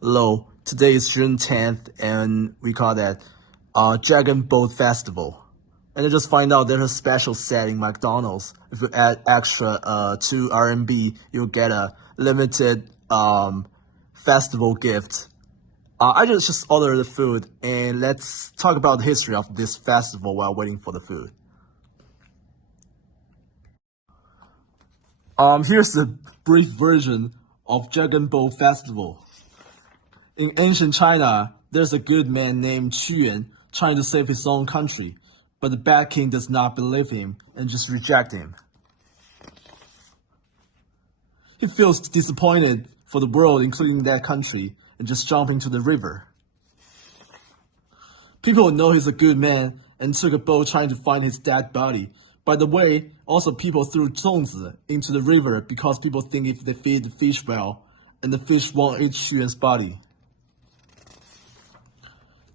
Hello, today is June 10th and we call that Dragon Boat Festival. And I just find out there's a special set in McDonald's. If you add extra 2 RMB, you'll get a limited festival gift. I just ordered the food and let's talk about the history of this festival while waiting for the food. Here's the brief version of Dragon Boat Festival. In ancient China, there's a good man named Qu trying to save his own country, but the bad king does not believe him and just rejects him. He feels disappointed for the world, including that country, and just jumps into the river. People know he's a good man and took a boat trying to find his dead body. By the way, also people threw zongzi into the river because people think if they feed the fish well, and the fish won't eat Xuan's body.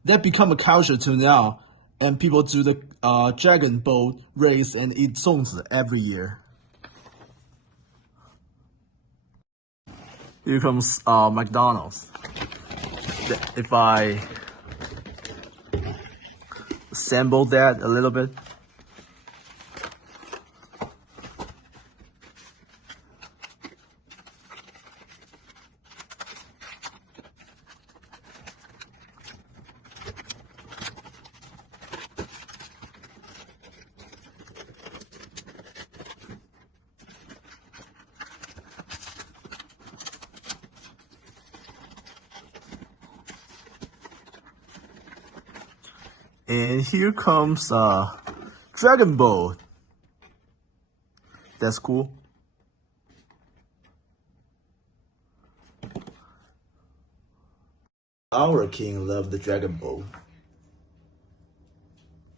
That become a culture till now, and people do the dragon boat race and eat zongzi every year. Here comes McDonald's. If I assemble that a little bit. And here comes Dragon Boat. That's cool. Our king loved the Dragon Boat.